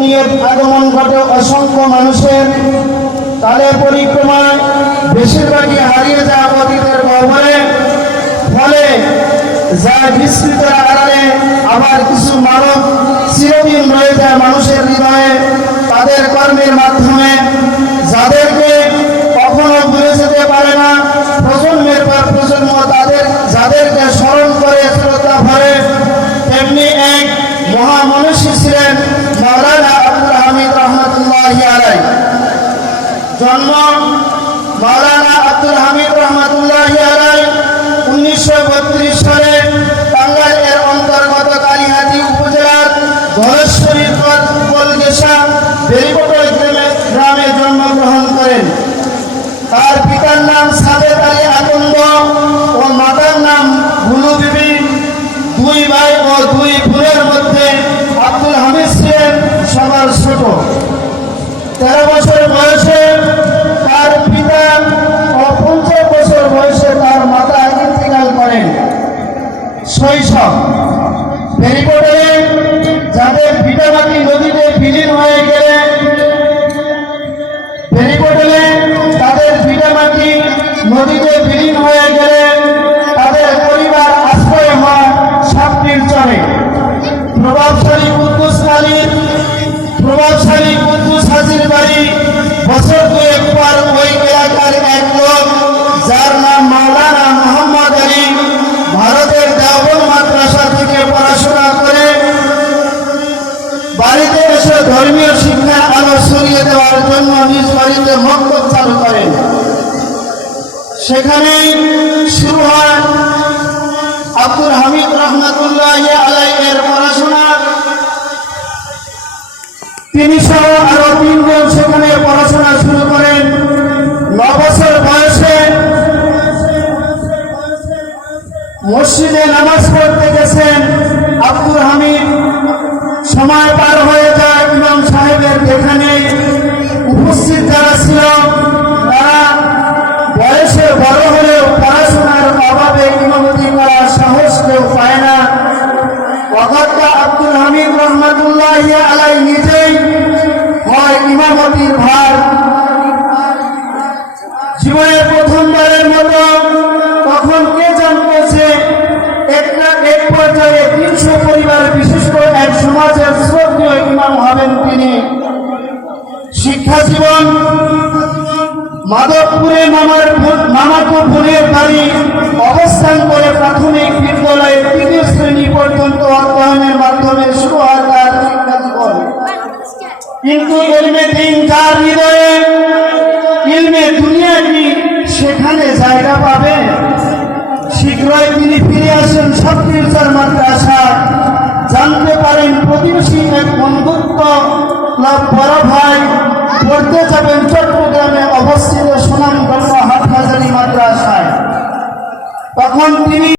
নিয়ত আগমন ঘটে অসংখ্য মানুষের। তালে পরিক্রমায় বেশিরভাগই হারিয়ে যায় অতীতের গহ্বরে। ফলে যা বিস্মৃতির আড়ালে আবার কিছু মানব চিরদিন রয়ে যায় মানুষের হৃদয়ে তাদের কর্মের মাধ্যমে, যাদেরকে কখনো ভুলে যেতে পারে না প্রজন্মের পর প্রজন্ম, যাদেরকে স্মরণ করে শ্রদ্ধা ভরে। তেমনি এক মহামনীষী ছিলেন মাওলানা আব্দুল হামিদ রহমতুল্লাহি আলাইহি। জন্ম মাওলানা আব্দুল হামিদ রহমতুল্লাহি আলাইহি 1932 সালে টাঙ্গাইলের অন্তর্গত কালিহাতী উপজেলার ধলেশ্বরী কলগেশা বেরিকোটল গ্রামে জন্মগ্রহণ করেন। তার পিতার নাম সাদেক আলী আকন্দ ও মাতার নাম বুলু বিবি। দুই ভাই ও দুই বোনের মধ্যে আব্দুল হামিদ ছিলেন সবার ছোট। 13 বছর বয়সে তার পিতা ও 50 বছর বয়সে তার মাতা ইন্তেকাল করেন। শৈশব বেরিকোটলে যাদের ভিটামাটি নদীতে বিলীন হয়ে গেলে তাদের পরিবার আশ্রয় হয় সাপটির চরে। প্রভাবশালী কুদ্দুস হাজির বাড়ি বছর 2 পর ওই এলাকার এক লোক যার নাম মাওলানা মোহাম্মদ আলী ভারতের দেওবন্দ মাদ্রাসা থেকে পড়াশোনা করে বাড়িতে এসে ধর্মীয় শিক্ষার আলো ছড়িয়ে দেওয়ার জন্য নিজ বাড়িতে মক্তব চালু করেন। সেখানেই শুরু হয় আব্দুল হামিদ রহমতুল্লাহি আলাইহি এর পড়াশোনা। তিনি সহ আরো 3 জন সেখানে পড়াশোনা শুরু করেন। 9 বছর বয়সে মসজিদে নামাজ পড়তে গেছেন আব্দুল হামিদ। সময় পার হয়ে যায়, ইমাম সাহেবের এখানে উপস্থিত যারা ছিল তারা বয়সে বড় হলেও পড়াশোনার অভাবে ইমামতি করার সাহস কেউ পায় না। অগত্যা আব্দুল হামিদ রহমতুল্লাহি আলাইহি নিজেই হয় ইমামতির ভার। জীবনের প্রথমবারের মতো তখন কে জানতেছে এক পর্যায়ে 300 পরিবার বিশিষ্ট এক সমাজের শ্রদ্ধেয় ইমাম হবেন তিনি। শিক্ষা জীবন মাধবপুরে মামাতো বোনের বাড়ি অবস্থান করে প্রাথমিক বিদ্যালয়ে 3 শ্রেণী পর্যন্ত অধ্যয়নের মাধ্যমে শুরু হয় তার শিক্ষা জীবন। কিন্তু ইলমে দ্বীন যার হৃদয়ে, ইলমে দুনিয়া কি সেখানে জায়গা পাবে? শীঘ্রই তিনি ফিরে আসেন সবকিছুর মাদ্রাসা। জানতে পারেন প্রতিবেশী এক বন্ধুত্ব ক্লাব বড় ভাই পড়তে যাবেন চট্টগ্রামে অবস্থিত সুনামগঞ্জ হাটহাজারী মাদ্রাসায়। তখন তিনি